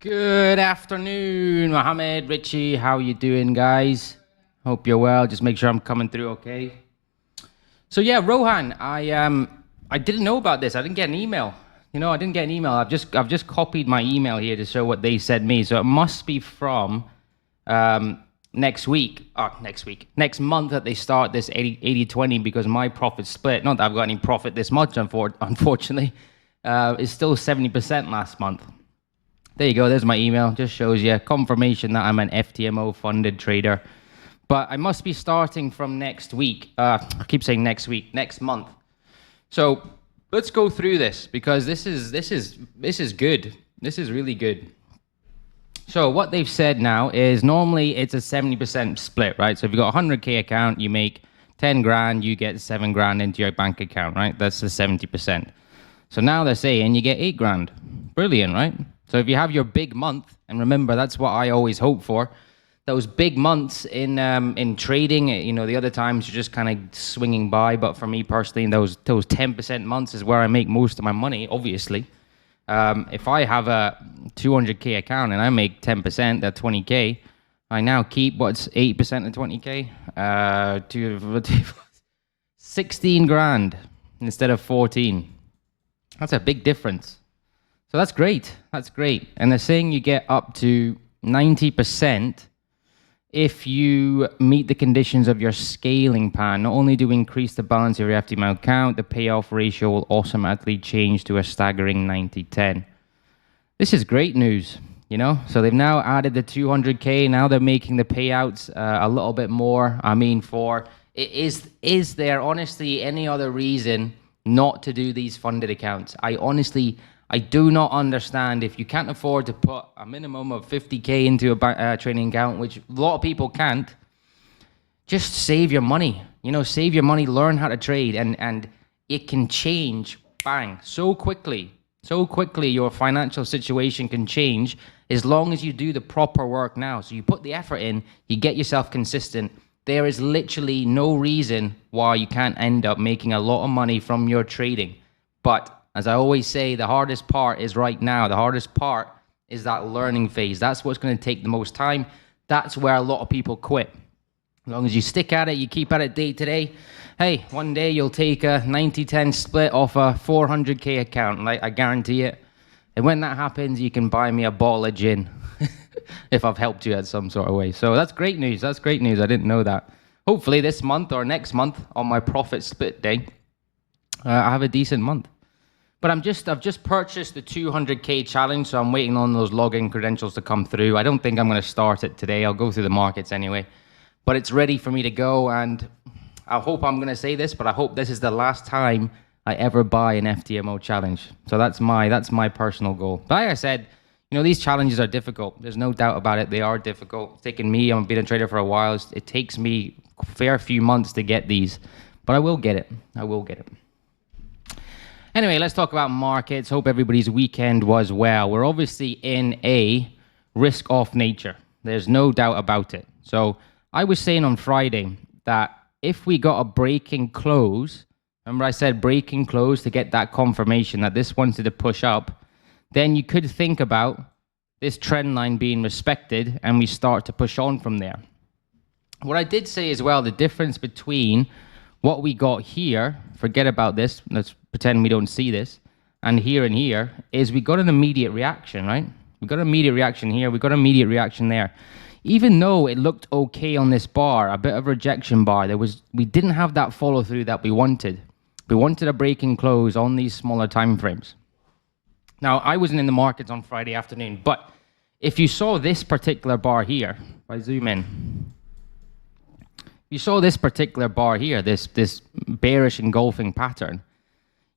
Good afternoon, Mohammed, Richie. How you doing, guys? Hope you're well. Just make sure I'm coming through okay. So yeah, Rohan, I didn't know about this. I didn't get an email. I didn't get an email. I've just copied my email here to show what they sent me. So it must be from next week. Next month that they start this 80-20 because my profit split. Not that I've got any profit this much, unfortunately. It's still 70% last month. There you go, there's my email. Just shows you confirmation that I'm an FTMO funded trader. But I must be starting from next week. I keep saying next week, next month. So let's go through this because this is good. This is really good. So what they've said now is normally it's a 70% split, right? So if you've got a 100K account, you make 10 grand, you get 7 grand into your bank account, right? That's the 70%. So now they're saying you get 8 grand. Brilliant, right? So if you have your big month, and remember, that's what I always hope for, those big months in trading, the other times you're just kind of swinging by. But for me personally, those 10% months is where I make most of my money, obviously. If I have a 200K account and I make 10%, that's 20K, I now keep, what's 8% of 20K? 16 grand instead of 14. That's a big difference. So that's great. That's great. And they're saying you get up to 90% if you meet the conditions of your scaling plan. Not only do we increase the balance of your FTMO account, the payoff ratio will automatically change to a staggering 90-10. This is great news, So they've now added the 200K. Now they're making the payouts a little bit more. I mean, is there honestly any other reason not to do these funded accounts? I do not understand if you can't afford to put a minimum of 50K into a trading account, which a lot of people can't. Just save your money. Save your money, learn how to trade, and it can change, bang, so quickly. So quickly your financial situation can change as long as you do the proper work now. So you put the effort in, you get yourself consistent. There is literally no reason why you can't end up making a lot of money from your trading. But as I always say, the hardest part is right now. The hardest part is that learning phase. That's what's going to take the most time. That's where a lot of people quit. As long as you stick at it, you keep at it day to day, hey, one day you'll take a 90-10 split off a 400K account. Like, I guarantee it. And when that happens, you can buy me a bottle of gin if I've helped you in some sort of way. So that's great news. That's great news. I didn't know that. Hopefully this month or next month on my profit split day, I have a decent month. But I've just purchased the 200K challenge, so I'm waiting on those login credentials to come through. I don't think I'm going to start it today. I'll go through the markets anyway. But it's ready for me to go, and I hope I'm going to say this, but I hope this is the last time I ever buy an FTMO challenge. So that's my personal goal. But like I said, these challenges are difficult. There's no doubt about it. They are difficult. It's taken me, I've been a trader for a while. It takes me a fair few months to get these, but I will get it. I will get it. Anyway, let's talk about markets. Hope everybody's weekend was well. We're obviously in a risk-off nature. There's no doubt about it. So I was saying on Friday that if we got a breaking close, remember I said breaking close to get that confirmation that this wanted to push up, then you could think about this trend line being respected and we start to push on from there. What I did say as well, the difference between what we got here, forget about this, let's pretend we don't see this, and here, is we got an immediate reaction, right? We got an immediate reaction here, we got an immediate reaction there. Even though it looked okay on this bar, a bit of rejection bar, we didn't have that follow through that we wanted. We wanted a breaking close on these smaller time frames. Now, I wasn't in the markets on Friday afternoon, but if you saw this particular bar here, if I zoom in, you saw this particular bar here, this bearish engulfing pattern,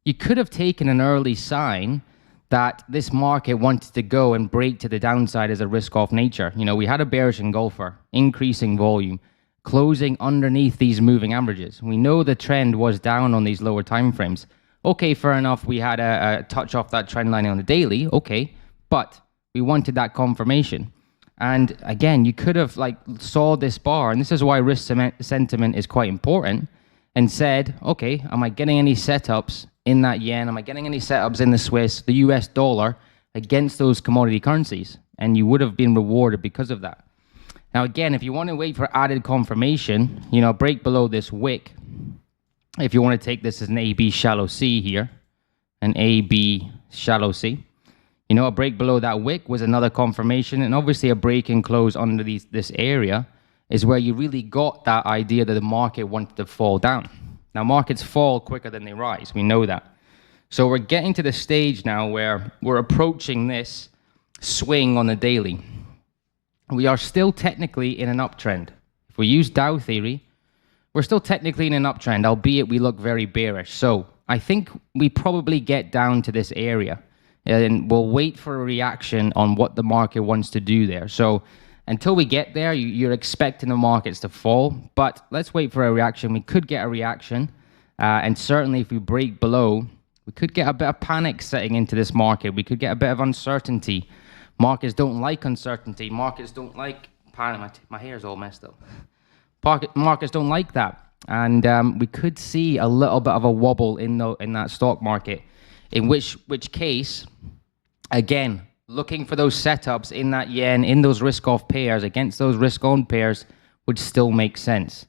you could have taken an early sign that this market wanted to go and break to the downside as a risk-off nature. We had a bearish engulfer, increasing volume, closing underneath these moving averages. We know the trend was down on these lower time frames. Okay, fair enough, we had a touch off that trend line on the daily, okay, but we wanted that confirmation. And again, you could have saw this bar, and this is why risk sentiment is quite important, and said, okay, am I getting any setups in that yen? Am I getting any setups in the Swiss, the US dollar? against those commodity currencies, and you would have been rewarded because of that. Now, again, if you want to wait for added confirmation, you know, break below this wick. If you want to take this as an AB shallow C here, an AB shallow C, you know, a break below that wick was another confirmation, and obviously a break and close under this area is where you really got that idea that the market wanted to fall down. Now, markets fall quicker than they rise. We know that. So we're getting to the stage now where we're approaching this swing on the daily. We are still technically in an uptrend. If we use Dow theory, we're still technically in an uptrend, albeit we look very bearish. So I think we probably get down to this area, and we'll wait for a reaction on what the market wants to do there. So until we get there, you're expecting the markets to fall, but let's wait for a reaction. We could get a reaction, and certainly if we break below, we could get a bit of panic setting into this market. We could get a bit of uncertainty. Markets don't like uncertainty. Markets don't like panic. My hair's all messed up. Markets don't like that. And we could see a little bit of a wobble in that stock market, in which case, again, looking for those setups in that yen, in those risk-off pairs, against those risk-on pairs would still make sense.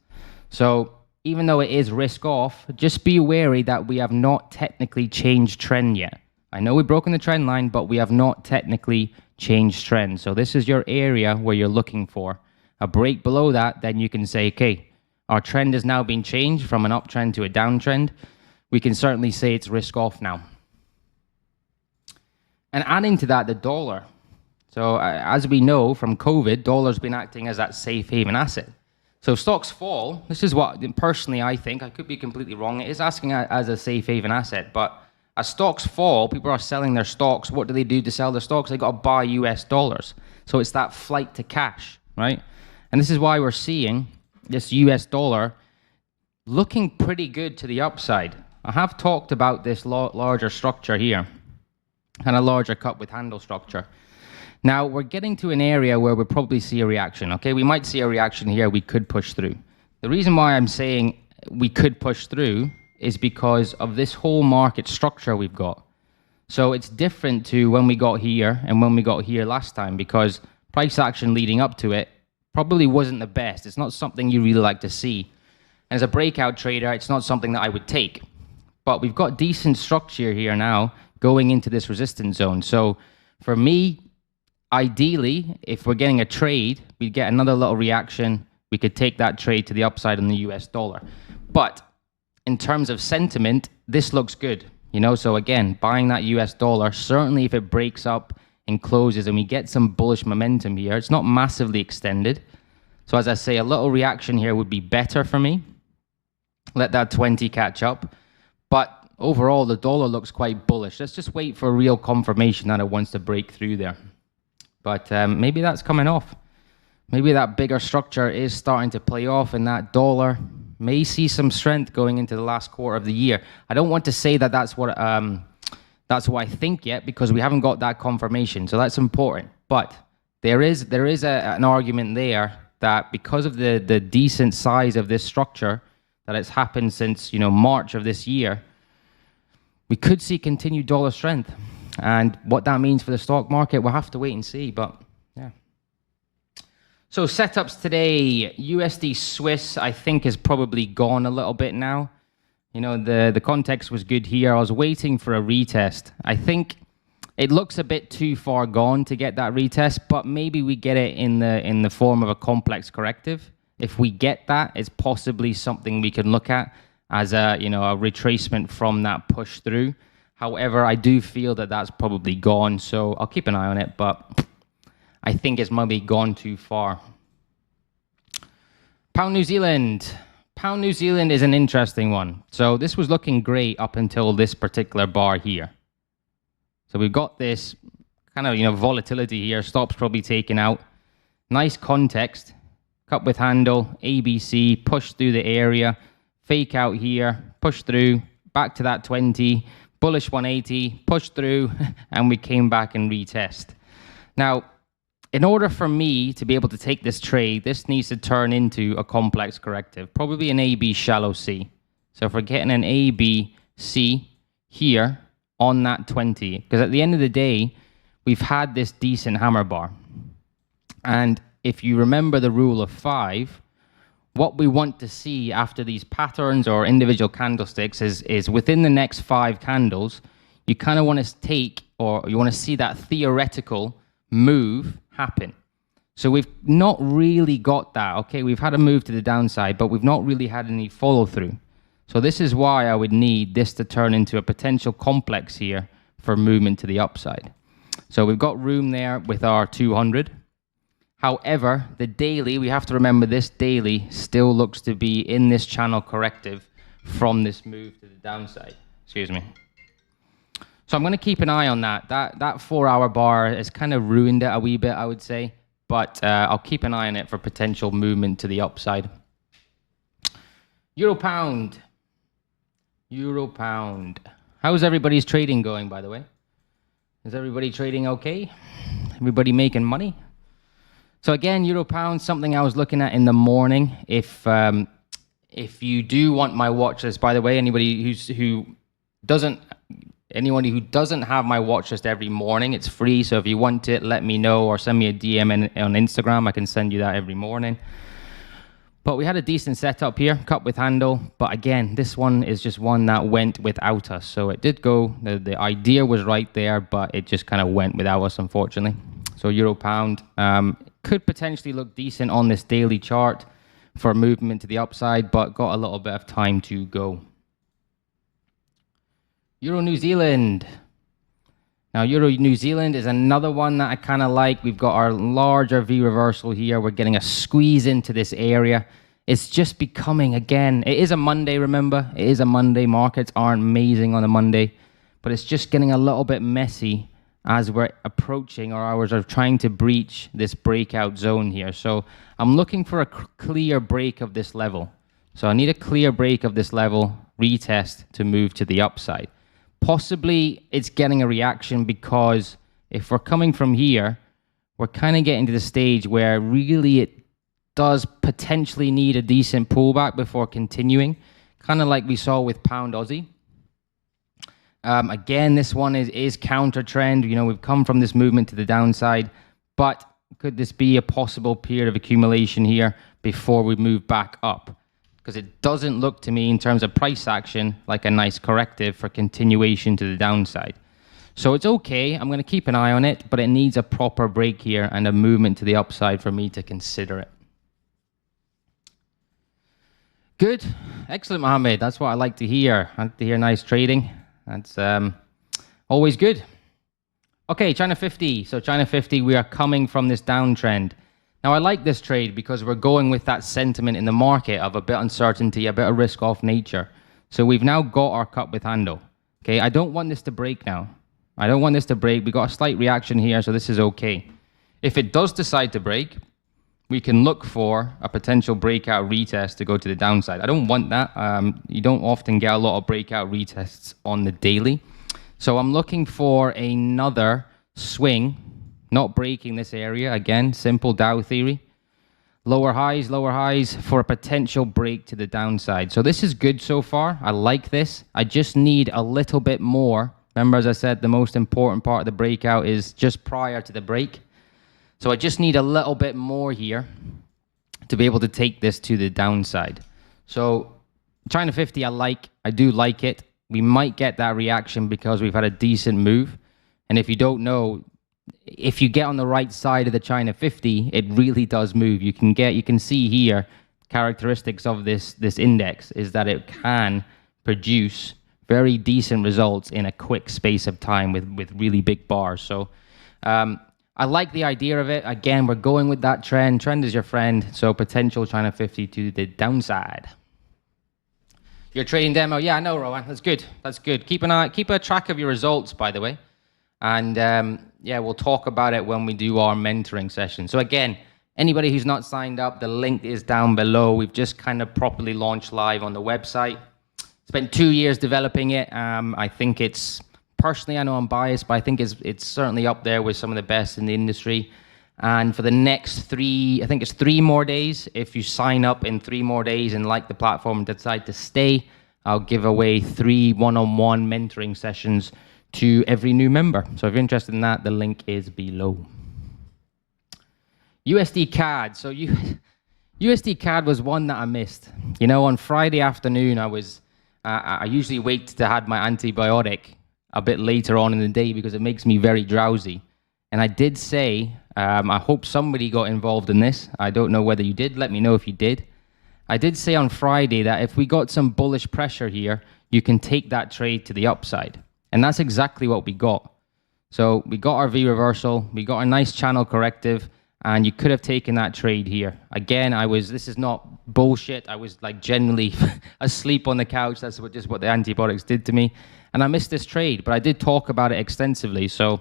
So even though it is risk-off, just be wary that we have not technically changed trend yet. I know we've broken the trend line, but we have not technically changed trend. So this is your area where you're looking for a break below that. Then you can say, okay, our trend has now been changed from an uptrend to a downtrend. We can certainly say it's risk-off now. And adding to that, the dollar. So as we know from COVID, dollar's been acting as that safe haven asset. So if stocks fall, this is what personally I think, I could be completely wrong, it is asking as a safe haven asset, but as stocks fall, people are selling their stocks. What do they do to sell their stocks? They got to buy US dollars. So it's that flight to cash, right? And this is why we're seeing this US dollar looking pretty good to the upside. I have talked about this larger structure here, and a larger cup with handle structure. Now, we're getting to an area where we'll probably see a reaction, okay? We might see a reaction here, we could push through. The reason why I'm saying we could push through is because of this whole market structure we've got. So it's different to when we got here and when we got here last time, because price action leading up to it probably wasn't the best. It's not something you really like to see. As a breakout trader, it's not something that I would take. But we've got decent structure here now going into this resistance zone. So for me, ideally, if we're getting a trade, we get another little reaction. We could take that trade to the upside on the US dollar. But in terms of sentiment, this looks good. You know, so again, buying that US dollar, certainly if it breaks up and closes and we get some bullish momentum here, it's not massively extended. So as I say, a little reaction here would be better for me. Let that 20 catch up. But overall, the dollar looks quite bullish. Let's just wait for a real confirmation that it wants to break through there. But maybe that's coming off. Maybe that bigger structure is starting to play off, and that dollar may see some strength going into the last quarter of the year. I don't want to say that that's what I think yet, because we haven't got that confirmation. So that's important. But there is an argument there that because of the decent size of this structure, that it's happened since, you know, March of this year, we could see continued dollar strength. And what that means for the stock market, we'll have to wait and see. But yeah. So setups today, USD Swiss, I think, is probably gone a little bit now. You know, the context was good here. I was waiting for a retest. I think it looks a bit too far gone to get that retest, but maybe we get it in the form of a complex corrective. If we get that, it's possibly something we can look at as a, you know, a retracement from that push through. However, I do feel that that's probably gone, so I'll keep an eye on it, but I think it's maybe gone too far. Pound New Zealand. Pound New Zealand is an interesting one. So this was looking great up until this particular bar here. So we've got this kind of, you know, volatility here. Stops probably taken out. Nice context. Cup with handle, ABC, push through the area, fake out here, push through, back to that 20, bullish 180, push through, and we came back and retest. Now, in order for me to be able to take this trade, this needs to turn into a complex corrective, probably an AB shallow C. So if we're getting an ABC here on that 20, because at the end of the day, we've had this decent hammer bar. And if you remember the rule of 5, what we want to see after these patterns or individual candlesticks is within the next 5 candles, you kind of want to take, or you want to see that theoretical move happen. So we've not really got that, okay? We've had a move to the downside, but we've not really had any follow through. So this is why I would need this to turn into a potential complex here for movement to the upside. So we've got room there with our 200. However, the daily, we have to remember this daily still looks to be in this channel corrective from this move to the downside. Excuse me. So I'm going to keep an eye on that. That 4-hour bar has kind of ruined it a wee bit, I would say. But I'll keep an eye on it for potential movement to the upside. Euro pound. Euro pound. How's everybody's trading going, by the way? Is everybody trading okay? Everybody making money? So again, euro pound, something I was looking at in the morning. If you do want my watch list, by the way, anybody who doesn't have my watch list every morning, it's free. So if you want it, let me know or send me a DM on Instagram. I can send you that every morning. But we had a decent setup here, cup with handle. But again, this one is just one that went without us. So it did go, the idea was right there, but it just kind of went without us, unfortunately. So euro pound could potentially look decent on this daily chart for movement to the upside, but got a little bit of time to go. Euro New Zealand. Now, Euro New Zealand is another one that I kind of like. We've got our larger V reversal here. We're getting a squeeze into this area. It's just becoming, again, it is a Monday, remember? It is a Monday. Markets aren't amazing on a Monday, but it's just getting a little bit messy as we're approaching, or I was trying to breach this breakout zone here. So I'm looking for a clear break of this level. So I need a clear break of this level, retest to move to the upside. Possibly it's getting a reaction because if we're coming from here, we're kind of getting to the stage where really it does potentially need a decent pullback before continuing, kind of like we saw with Pound Aussie. Again, this one is counter trend. You know, we've come from this movement to the downside, but could this be a possible period of accumulation here before we move back up? Because it doesn't look to me in terms of price action like a nice corrective for continuation to the downside. So it's okay. I'm going to keep an eye on it, but it needs a proper break here and a movement to the upside for me to consider it. Good. Excellent, Mohammed. That's what I like to hear. I like to hear nice trading. That's always good. Okay, China 50. So China 50, we are coming from this downtrend. Now, I like this trade because we're going with that sentiment in the market of a bit of uncertainty, a bit of risk-off nature. So we've now got our cup with handle. Okay, I don't want this to break now. I don't want this to break. We got a slight reaction here, so this is okay. If it does decide to break, we can look for a potential breakout retest to go to the downside. I don't want that. You don't often get a lot of breakout retests on the daily. So I'm looking for another swing, not breaking this area. Again, simple Dow theory. Lower highs for a potential break to the downside. So this is good so far. I like this. I just need a little bit more. Remember, as I said, the most important part of the breakout is just prior to the break. So I just need a little bit more here to be able to take this to the downside. So China 50, I do like it. We might get that reaction because we've had a decent move. And if you don't know, if you get on the right side of the China 50, it really does move. You can see here characteristics of this index is that it can produce very decent results in a quick space of time with really big bars. So I like the idea of it. Again, we're going with that trend. Trend is your friend. So potential China 50 to the downside. Your trading demo. Yeah, I know, Rowan. That's good. That's good. Keep a track of your results, by the way. And yeah, we'll talk about it when we do our mentoring session. So again, anybody who's not signed up, the link is down below. We've just kind of properly launched live on the website. Spent 2 years developing it. I think it's, personally, I know I'm biased, but I think it's certainly up there with some of the best in the industry. And for the next 3 more days, if you sign up in 3 more days and like the platform and decide to stay, I'll give away 3 one-on-one mentoring sessions to every new member. So if you're interested in that, the link is below. USD CAD. So USD CAD was one that I missed. You know, on Friday afternoon, I usually wait to have my antibiotic a bit later on in the day because it makes me very drowsy. And I did say, I hope somebody got involved in this. I don't know whether you did. Let me know if you did. I did say on Friday that if we got some bullish pressure here, you can take that trade to the upside. And that's exactly what we got. So we got our V reversal, we got a nice channel corrective, and you could have taken that trade here. Again, this is not bullshit. I was like generally asleep on the couch. That's just what the antibiotics did to me. And I missed this trade, but I did talk about it extensively. So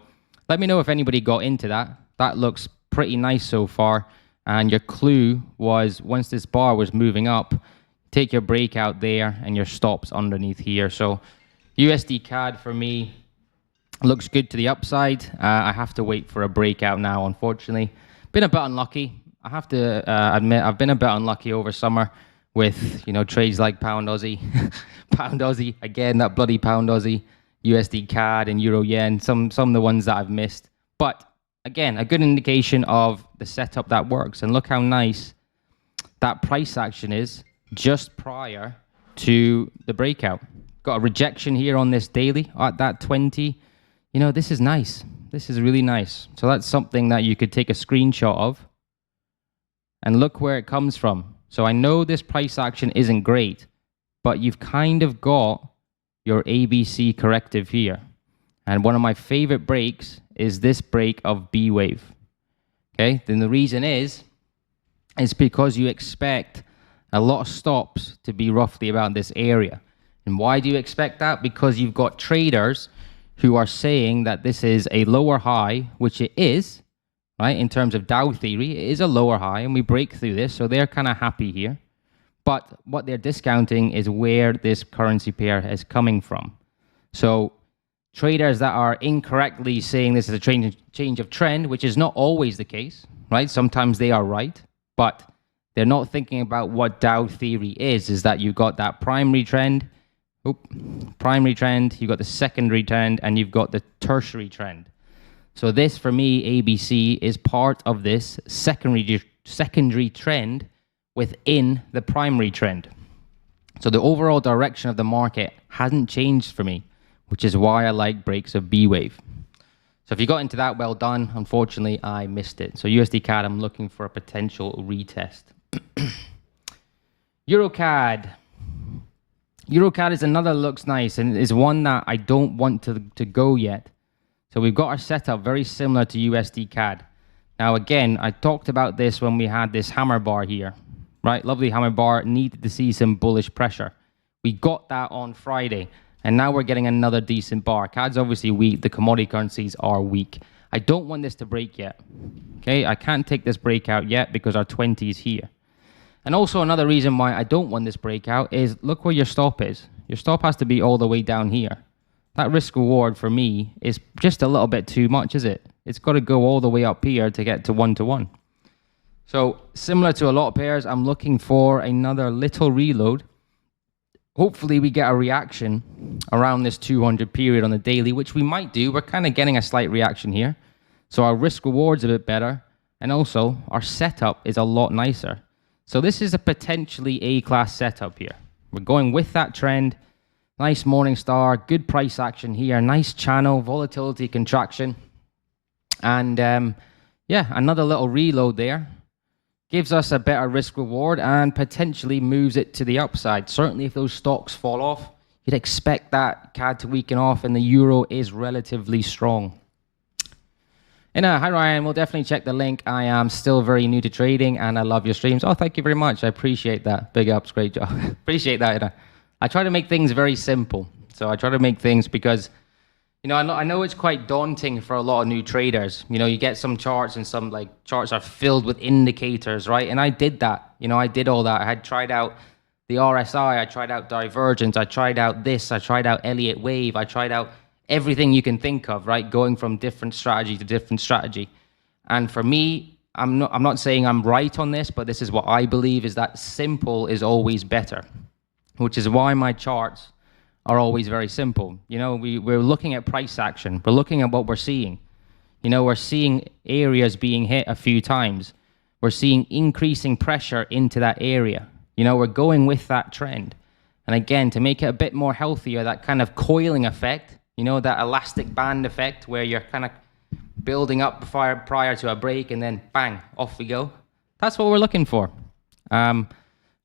let me know if anybody got into that. That looks pretty nice so far. And your clue was once this bar was moving up, take your breakout there and your stops underneath here. So USD CAD for me looks good to the upside. I have to wait for a breakout now, unfortunately. Been a bit unlucky. I have to admit I've been a bit unlucky over summer with, you know, trades like Pound Aussie, Pound Aussie, again, that bloody Pound Aussie, USD CAD and Euro Yen, some of the ones that I've missed. But again, a good indication of the setup that works. And look how nice that price action is just prior to the breakout. Got a rejection here on this daily at that 20. You know, this is nice. This is really nice. So that's something that you could take a screenshot of and look where it comes from. So I know this price action isn't great, but you've kind of got your ABC corrective here. And one of my favorite breaks is this break of B wave. Okay, then the reason is because you expect a lot of stops to be roughly about this area. And why do you expect that? Because you've got traders who are saying that this is a lower high, which it is, right? In terms of Dow theory, it is a lower high, and we break through this, so they're kind of happy here. But what they're discounting is where this currency pair is coming from. So traders that are incorrectly saying this is a change of trend, which is not always the case, right? Sometimes they are right, but they're not thinking about what Dow theory is that you've got that primary trend, you've got the secondary trend, and you've got the tertiary trend. So this, for me, ABC, is part of this secondary trend within the primary trend. So the overall direction of the market hasn't changed for me, which is why I like breaks of B wave. So if you got into that, well done. Unfortunately, I missed it. So USD CAD, I'm looking for a potential retest. Euro CAD. Euro CAD is another looks nice and is one that I don't want to go yet. So we've got our setup very similar to USD CAD. Now again, I talked about this when we had this hammer bar here, right? Lovely hammer bar, needed to see some bullish pressure. We got that on Friday, and now we're getting another decent bar. CAD's obviously weak, the commodity currencies are weak. I don't want this to break yet, okay? I can't take this breakout yet because our 20 is here. And also another reason why I don't want this breakout is look where your stop is. Your stop has to be all the way down here. That risk reward for me is just a little bit too much, is it? It's got to go all the way up here to get to 1-to-1. So similar to a lot of pairs, I'm looking for another little reload. Hopefully we get a reaction around this 200 period on the daily, which we might do. We're kind of getting a slight reaction here. So our risk reward's a bit better. And also our setup is a lot nicer. So this is a potentially A-class setup here. We're going with that trend. Nice morning star, good price action here, nice channel, volatility contraction. And yeah, another little reload there. Gives us a better risk reward and potentially moves it to the upside. Certainly if those stocks fall off, you'd expect that CAD to weaken off and the euro is relatively strong. And hi Ryan, we'll definitely check the link. I am still very new to trading and I love your streams. Oh, thank you very much. I appreciate that. Big ups, great job. Appreciate that. I try to make things very simple. So I try to make things because, you know, I know it's quite daunting for a lot of new traders. You know, you get some charts and some like charts are filled with indicators, right? And I did that. You know, I did all that. I had tried out the RSI. I tried out divergence. I tried out this. I tried out Elliott wave. I tried out everything you can think of, right? Going from different strategy to different strategy. And for me, I'm not saying I'm right on this, but this is what I believe is that simple is always better, which is why my charts are always very simple. You know, we're looking at price action. We're looking at what we're seeing. You know, we're seeing areas being hit a few times. We're seeing increasing pressure into that area. You know, we're going with that trend. And again, to make it a bit more healthier, that kind of coiling effect, you know, that elastic band effect where you're kind of building up prior to a break and then bang, off we go. That's what we're looking for.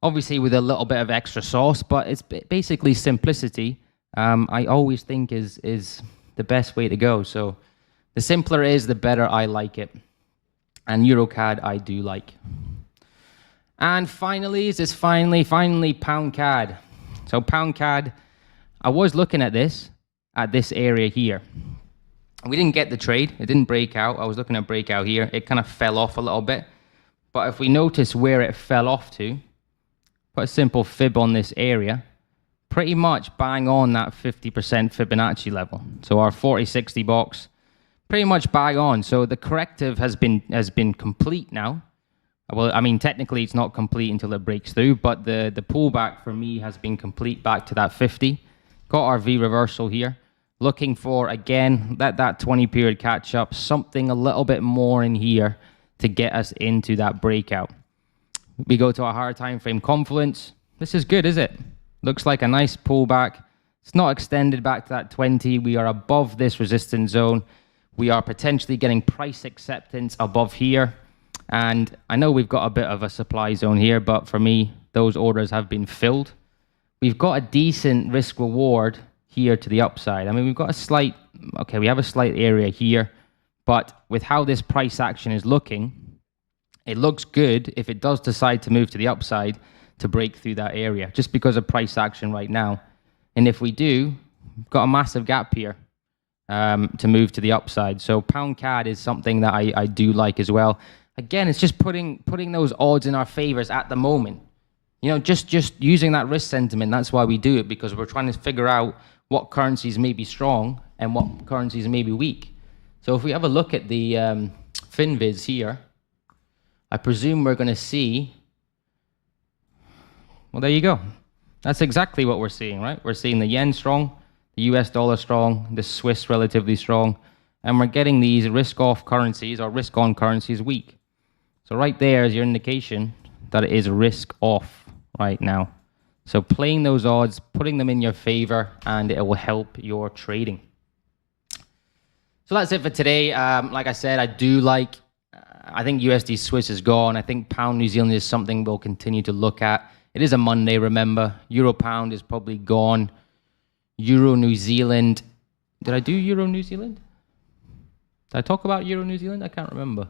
Obviously with a little bit of extra sauce, but it's basically simplicity. I always think is the best way to go. So the simpler it is, the better I like it. And EuroCAD I do like. And finally, finally pound CAD. So pound CAD, I was looking at this area here. We didn't get the trade. It didn't break out. I was looking at breakout here. It kind of fell off a little bit. But if we notice where it fell off to, put a simple fib on this area, pretty much bang on that 50% Fibonacci level. So our 40-60 box, pretty much bang on. So the corrective has been complete now. Well, I mean, technically it's not complete until it breaks through, but the pullback for me has been complete back to that 50. Got our V reversal here. Looking for, again, that 20 period catch up, something a little bit more in here to get us into that breakout. We go to our higher time frame confluence. This is good, is it? Looks like a nice pullback. It's not extended back to that 20. We are above this resistance zone. We are potentially getting price acceptance above here. And I know we've got a bit of a supply zone here, but for me, those orders have been filled. We've got a decent risk reward here to the upside. I mean, we've got a slight, okay, we have a slight area here, but with how this price action is looking, it looks good if it does decide to move to the upside to break through that area, just because of price action right now. And if we do, we've got a massive gap here to move to the upside. So pound CAD is something that I do like as well. Again, it's just putting those odds in our favors at the moment. You know, just using that risk sentiment. That's why we do it, because we're trying to figure out what currencies may be strong and what currencies may be weak. So if we have a look at the FinViz here, I presume we're going to see, well, there you go. That's exactly what we're seeing, right? We're seeing the yen strong, the US dollar strong, the Swiss relatively strong, and we're getting these risk-off currencies or risk-on currencies weak. So right there is your indication that it is risk-off right now. So playing those odds, putting them in your favor, and it will help your trading. So that's it for today. Like I said, I think USD Swiss is gone. I think pound New Zealand is something we'll continue to look at. It is a Monday, remember. Euro pound is probably gone. Euro New Zealand. Did I do Euro New Zealand? Did I talk about Euro New Zealand? I can't remember.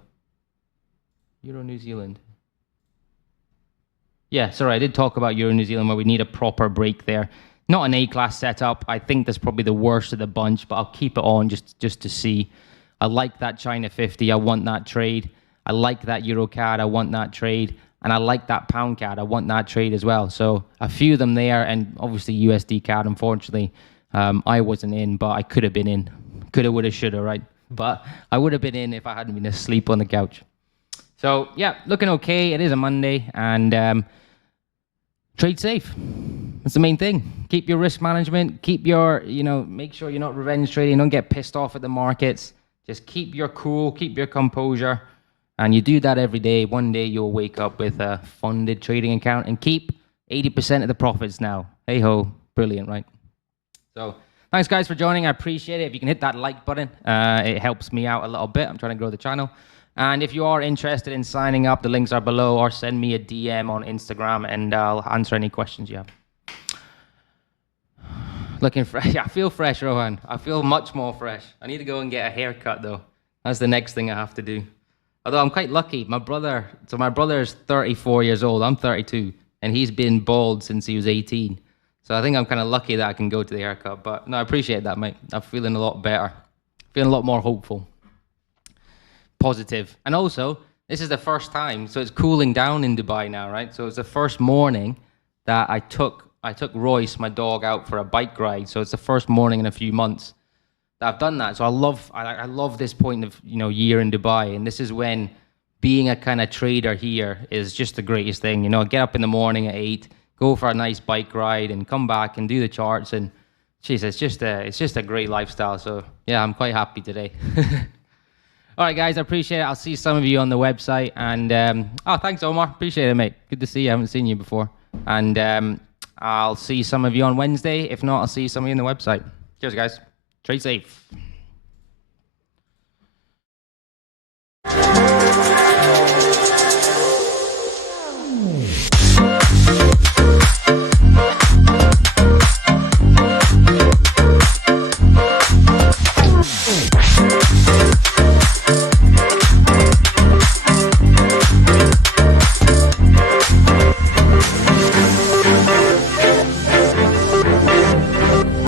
Euro New Zealand. Yeah, sorry, I did talk about Euro New Zealand where we need a proper break there. Not an A-class setup. I think that's probably the worst of the bunch, but I'll keep it on just to see. I like that China 50. I want that trade. I like that Euro CAD. I want that trade. And I like that pound CAD. I want that trade as well. So a few of them there, and obviously USD CAD, unfortunately, I wasn't in, but I could have been in. Coulda, woulda, shoulda, right? But I would have been in if I hadn't been asleep on the couch. So, yeah, looking okay. It is a Monday, and trade safe. That's the main thing. Keep your risk management. Keep your, make sure you're not revenge trading. Don't get pissed off at the markets. Just keep your cool, keep your composure. And you do that every day. One day you'll wake up with a funded trading account and keep 80% of the profits now. Hey-ho. Brilliant, right? So thanks, guys, for joining. I appreciate it. If you can hit that like button, it helps me out a little bit. I'm trying to grow the channel. And if you are interested in signing up, the links are below, or send me a DM on Instagram, and I'll answer any questions you have. Looking fresh. I feel fresh, Rohan. I feel much more fresh. I need to go and get a haircut, though. That's the next thing I have to do. Although I'm quite lucky. My brother is 34 years old. I'm 32, and he's been bald since he was 18. So I think I'm kind of lucky that I can go to the haircut. But no, I appreciate that, mate. I'm feeling a lot better. Feeling a lot more hopeful. Positive. And also, this is the first time, so it's cooling down in Dubai now, right? So it's the first morning that I took Royce, my dog, out for a bike ride. So it's the first morning in a few months that I've done that. So I love this point of year in Dubai, and this is when being a kind of trader here is just the greatest thing. Get up in the morning at 8, go for a nice bike ride, and come back and do the charts and Jeez, it's just a great lifestyle. So yeah, I'm quite happy today. All right, guys, I appreciate it. I'll see some of you on the website. And oh, thanks, Omar. Appreciate it, mate. Good to see you. I haven't seen you before. And I'll see some of you on Wednesday. If not, I'll see some of you on the website. Cheers, guys. Trade safe.